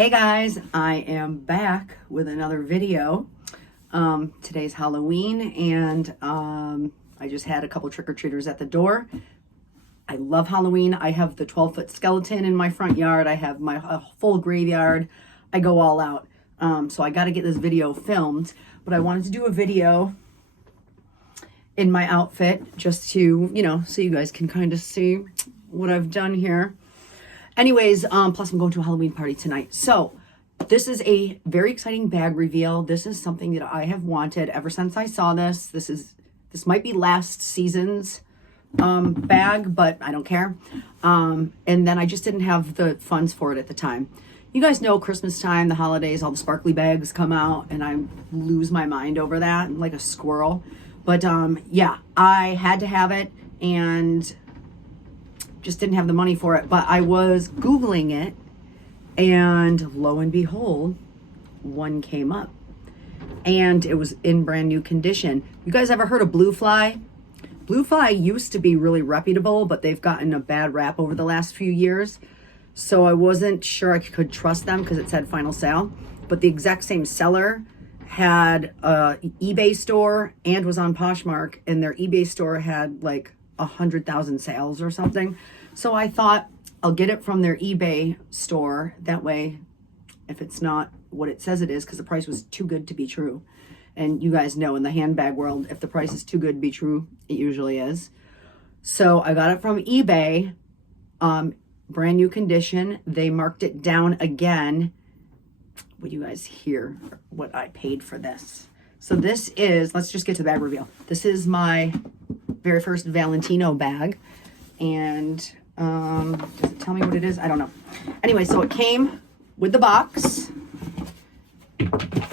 Hey guys, I am back with another video. Today's Halloween and I just had a couple trick-or-treaters at the door. I love Halloween. I have the 12-foot skeleton in my front yard. I have my full graveyard. I go all out. So I got to get this video filmed, but I wanted to do a video in my outfit just to, so you guys can kind of see what I've done here. Anyways, plus I'm going to a Halloween party tonight. So this is a very exciting bag reveal. This is something that I have wanted ever since I saw this. This might be last season's bag, but I don't care. And then I just didn't have the funds for it at the time. You guys know Christmas time, the holidays, all the sparkly bags come out and I lose my mind over that. I'm like a squirrel. But yeah, I had to have it and just didn't have the money for it. But I was Googling it and lo and behold, one came up and it was in brand new condition. You guys ever heard of Blue Fly? Blue Fly used to be really reputable, but they've gotten a bad rap over the last few years. So I wasn't sure I could trust them because it said final sale. But the exact same seller had a eBay store and was on Poshmark, and their eBay store had like 100,000 sales or something. So I thought I'll get it from their eBay store. That way, if it's not what it says it is, because the price was too good to be true. And you guys know in the handbag world, if the price is too good to be true, it usually is. So I got it from eBay, brand new condition. They marked it down again. Would you guys hear what I paid for this? So this is, let's just get to the bag reveal. This is my very first Valentino bag. And does it tell me what it is? I don't know. Anyway, so it came with the box.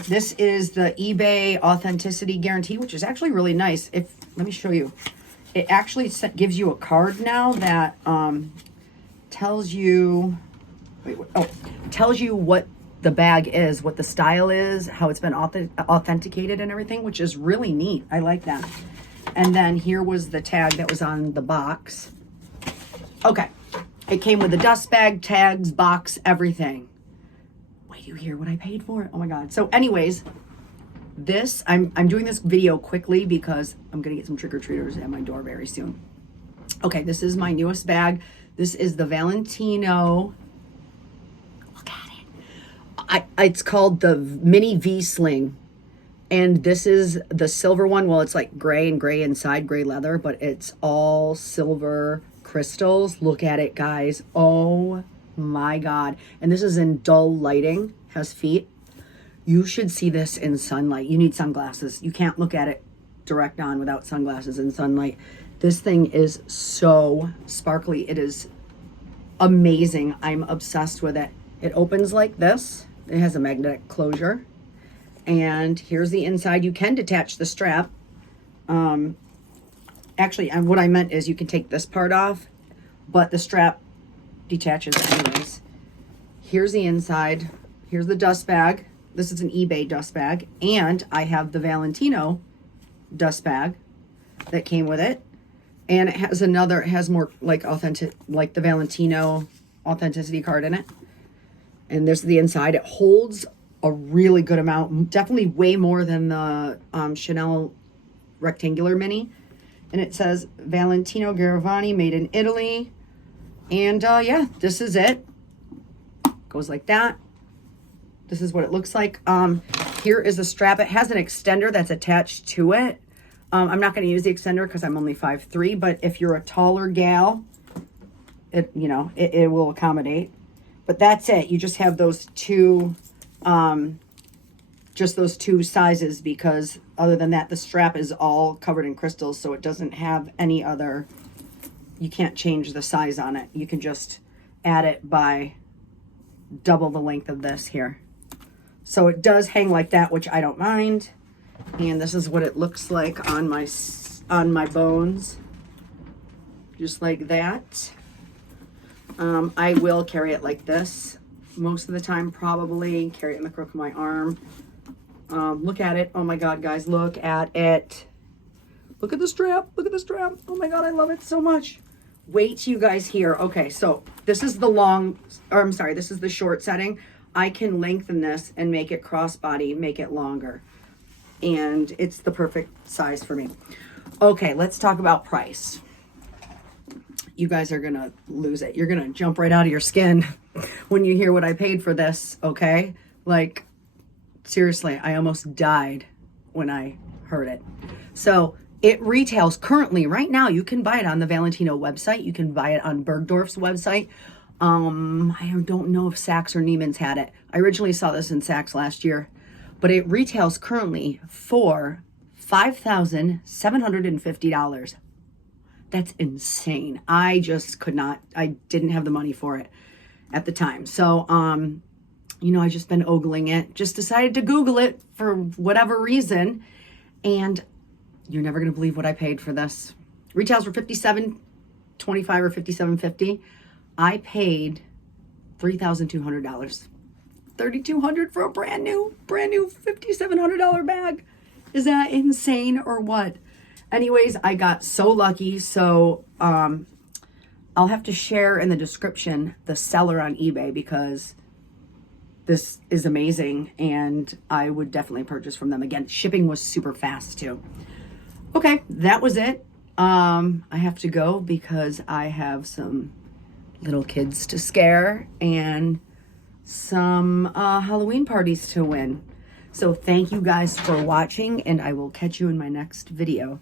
This is the eBay authenticity guarantee, which is actually really nice. Let me show you. It actually gives you a card now that tells you, tells you what the bag is, what the style is, how it's been authenticated and everything, which is really neat. I like that. And then here was the tag that was on the box. Okay. It came with the dust bag, tags, box, everything. Wait, do you hear what I paid for it? Oh my God. So anyways, this, I'm doing this video quickly because I'm going to get some trick-or-treaters at my door very soon. Okay, this is my newest bag. This is the Valentino. Look at it. It's called the Mini Vsling. And this is the silver one. Well, it's like gray and gray inside, gray leather, but it's all silver crystals. Look at it, guys. Oh my God. And this is in dull lighting, has feet. You should see this in sunlight. You need sunglasses. You can't look at it direct on without sunglasses in sunlight. This thing is so sparkly. It is amazing. I'm obsessed with it. It opens like this. It has a magnetic closure. And here's the inside. You can detach the strap. Actually, what I meant is you can take this part off, but the strap detaches anyways. Here's the inside. Here's the dust bag. This is an eBay dust bag. And I have the Valentino dust bag that came with it. And it has more like authentic, like the Valentino authenticity card in it. And there's the inside. It holds a really good amount, definitely way more than the Chanel rectangular mini. And it says Valentino Garavani, made in Italy. And yeah, this is it. Goes like that. This is what it looks like. Here is the strap. It has an extender that's attached to it. I'm not going to use the extender because I'm only 5'3", but if you're a taller gal, it will accommodate. But that's it. You just have those two sizes, because other than that, the strap is all covered in crystals, so it doesn't have any other, you can't change the size on it. You can just add it by double the length of this here. So it does hang like that, which I don't mind. And this is what it looks like on my bones. Just like that. I will carry it like this most of the time, probably. Carry it in the crook of my arm. Look at it. Oh my God, guys, look at it. Look at the strap. Look at the strap. Oh my God, I love it so much. Wait till you guys hear. Okay, so this is the this is the short setting. I can lengthen this and make it crossbody, make it longer. And it's the perfect size for me. Okay, let's talk about price. You guys are gonna lose it. You're gonna jump right out of your skin when you hear what I paid for this, okay? Like, seriously, I almost died when I heard it. So it retails currently, right now, you can buy it on the Valentino website. You can buy it on Bergdorf's website. I don't know if Saks or Neiman's had it. I originally saw this in Saks last year, but it retails currently for $5,750. That's insane. I just could not, I didn't have the money for it at the time. So, you know, I just been ogling it, just decided to Google it for whatever reason. And you're never going to believe what I paid for this. Retails for $57.25 or $57.50. I paid $3,200. $3,200 for a brand new $5,700 bag. Is that insane or what? Anyways, I got so lucky. So I'll have to share in the description the seller on eBay because this is amazing and I would definitely purchase from them again. Shipping was super fast too. Okay, that was it. I have to go because I have some little kids to scare and some Halloween parties to win. So thank you guys for watching and I will catch you in my next video.